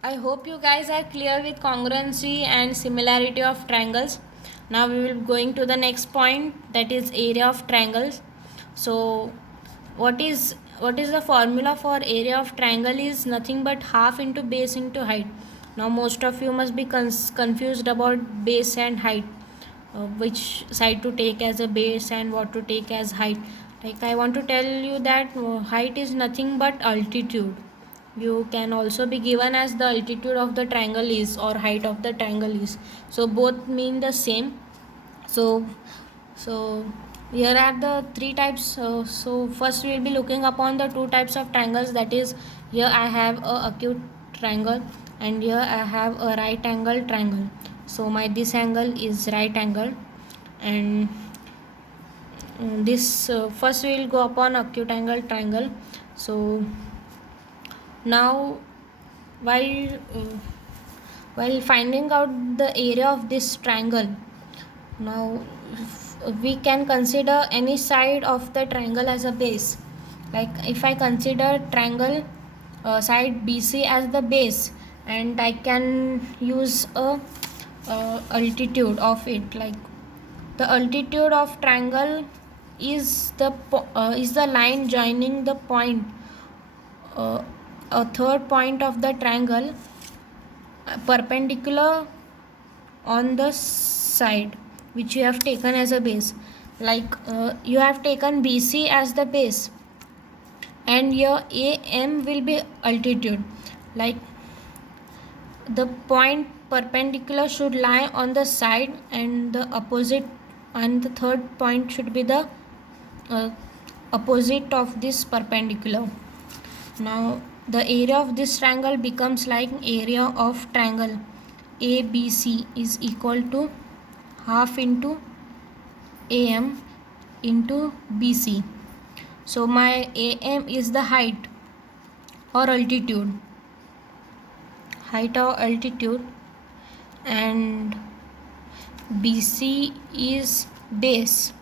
I hope you guys are clear with congruency and similarity of triangles. Now we will going to the next point, that is area of triangles. So what is the formula for area of triangle is nothing but half into base into height. Now most of you must be confused about base and height, which side to take as a base and what to take as height. Like I want to tell you that height is nothing but altitude. You can also be given as the altitude of the triangle is or height of the triangle is, so both mean the same. So so here are the three types. So first we will be looking upon the two types of triangles, that is, here I have a acute triangle and here I have a right angle triangle. So my this angle is right angle, and this first we will go upon acute angle triangle. So now, while uh, while finding out the area of this triangle, now we can consider any side of the triangle as a base. Like if I consider triangle side BC as the base, and I can use a altitude of it. Like the altitude of triangle is the line joining the point, uh, a third point of the triangle, perpendicular on the side which you have taken as a base. Like you have taken BC as the base and your AM will be altitude. Like the point perpendicular should lie on the side, and the opposite, and the third point should be the uh, opposite of this perpendicular. Now the area of this triangle becomes like area of triangle ABC is equal to half into AM into BC. So my AM is the height or altitude, and BC is base.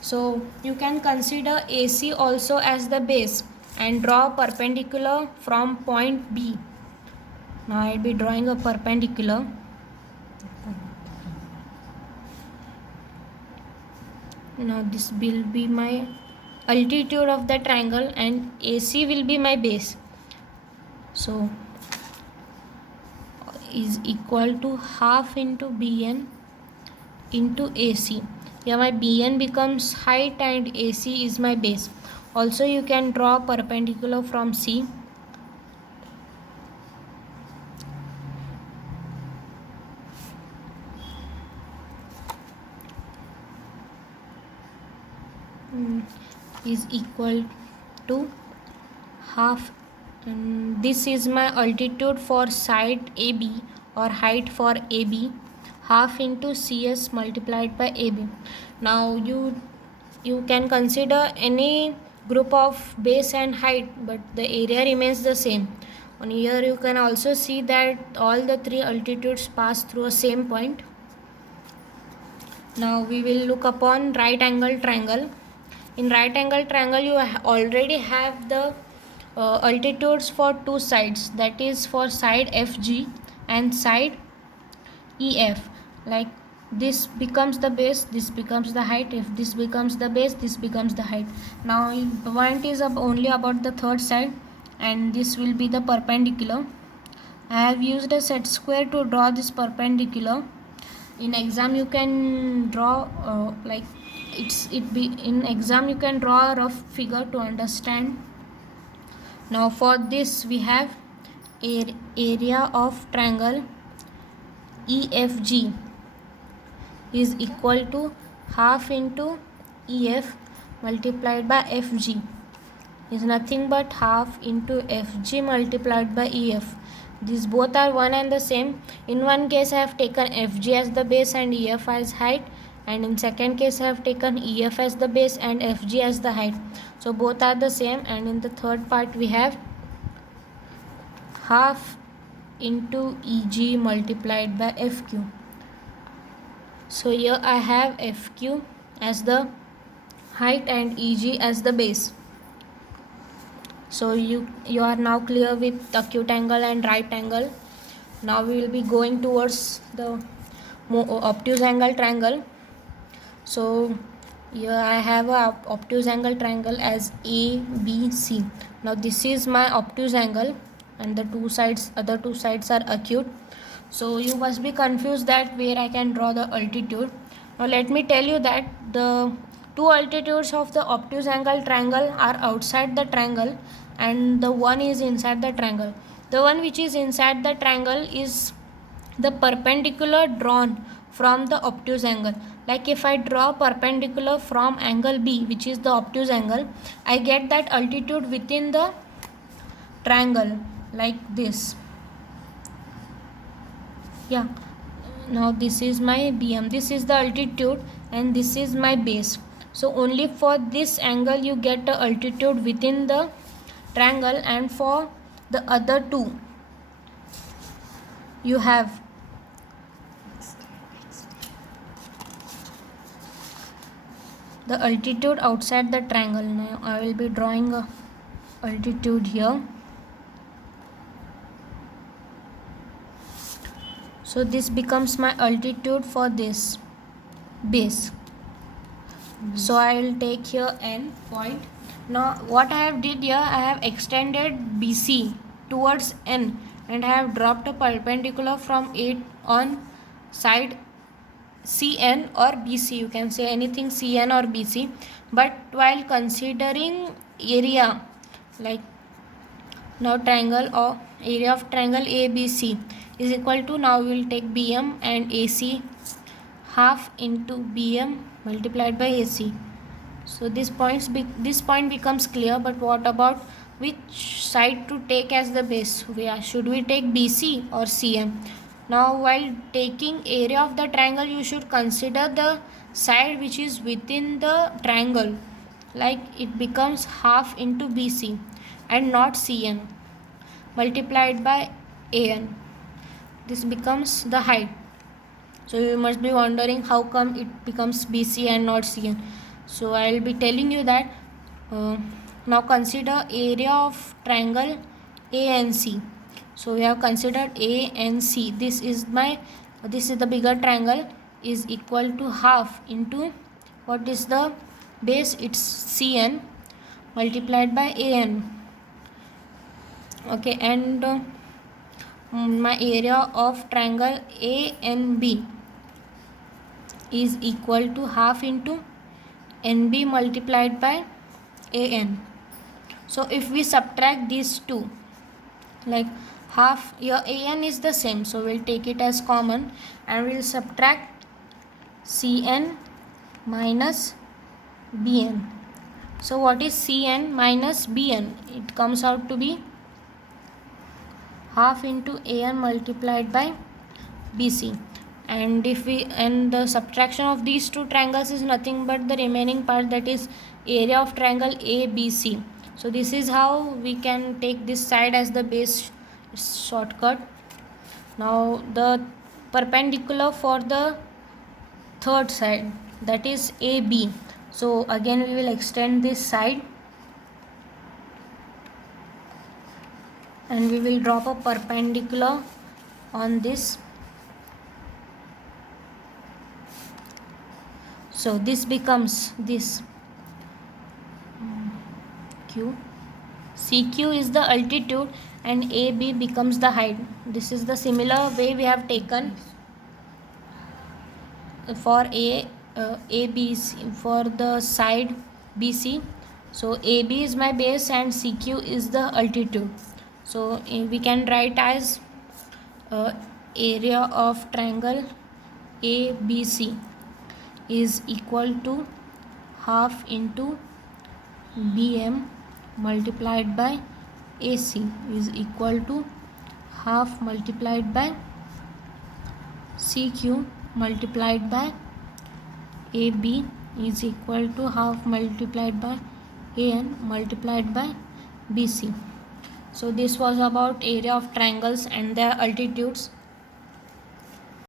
So you can consider AC also as the base and draw perpendicular from point B. Now I'll be drawing a perpendicular. Now this will be my altitude of the triangle and AC will be my base. So is equal to half into BN into AC. Here my BN becomes height and AC is my base. Also you can draw perpendicular from C. Is equal to half, and this is my altitude for side AB or height for AB, half into CS multiplied by AB. Now you can consider any group of base and height, but the area remains the same. On here you can also see that all the three altitudes pass through a same point. Now we will look upon right angle triangle. In right angle triangle you already have the altitudes for two sides, that is for side FG and side EF. Like this becomes the base, this becomes the height. If this becomes the base, this becomes the height. Now the point is only about the third side, and this will be the perpendicular. I have used a set square to draw this perpendicular. In exam you can draw like in exam you can draw a rough figure to understand. Now for this we have area of triangle EFG is equal to half into EF multiplied by FG, is nothing but half into FG multiplied by EF. These both are one and the same. In one case I have taken FG as the base and EF as height, and in second case I have taken EF as the base and FG as the height. So both are the same, and in the third part we have half into EG multiplied by FQ. So here I have FQ as the height and EG as the base. So you are now clear with acute angle and right angle. Now we will be going towards the obtuse angle triangle. So here I have a obtuse angle triangle as ABC. Now this is my obtuse angle and the other two sides are acute. So you must be confused that where I can draw the altitude. Now let me tell you that the two altitudes of the obtuse angle triangle are outside the triangle and the one is inside the triangle. The one which is inside the triangle is the perpendicular drawn from the obtuse angle. Like if I draw perpendicular from angle B, which is the obtuse angle, I get that altitude within the triangle like this. Yeah, now this is my BM, this is the altitude and this is my base. So only for this angle you get the altitude within the triangle, and for the other two you have the altitude outside the triangle. Now I will be drawing a altitude here. So this becomes my altitude for this base. So I will take here N point. Now what I have did here, I have extended BC towards N and I have dropped a perpendicular from it on side CN or BC. You can say anything CN or BC, but while considering area, like now triangle or area of triangle ABC is equal to, now we will take BM and AC, half into BM multiplied by AC. So this point becomes clear. But what about which side to take as the base? Should we take BC or CM? Now while taking area of the triangle, you should consider the side which is within the triangle, like it becomes half into BC and not CN multiplied by AN. This becomes the height. So you must be wondering how come it becomes BC and not CN. So I will be telling you that now consider area of triangle ANC. So we have considered ANC. This is the bigger triangle, is equal to half into, what is the base? It's CN multiplied by AN. Okay, and my area of triangle ANB is equal to half into NB multiplied by AN. So if we subtract these two, like half, your AN is the same, so we'll take it as common and we'll subtract CN minus BN. So what is CN minus BN? It comes out to be half into AN multiplied by BC. And the subtraction of these two triangles is nothing but the remaining part, that is area of triangle ABC. So this is how we can take this side as the base shortcut. Now the perpendicular for the third side, that is AB. So again we will extend this side and we will drop a perpendicular on this. So this becomes this Q. CQ is the altitude and AB becomes the height. This is the similar way we have taken for ABC for the side BC. So AB is my base and CQ is the altitude. So we can write as area of triangle ABC is equal to half into BM multiplied by AC is equal to half multiplied by CQ multiplied by AB is equal to half multiplied by AN multiplied by BC. So this was about area of triangles and their altitudes.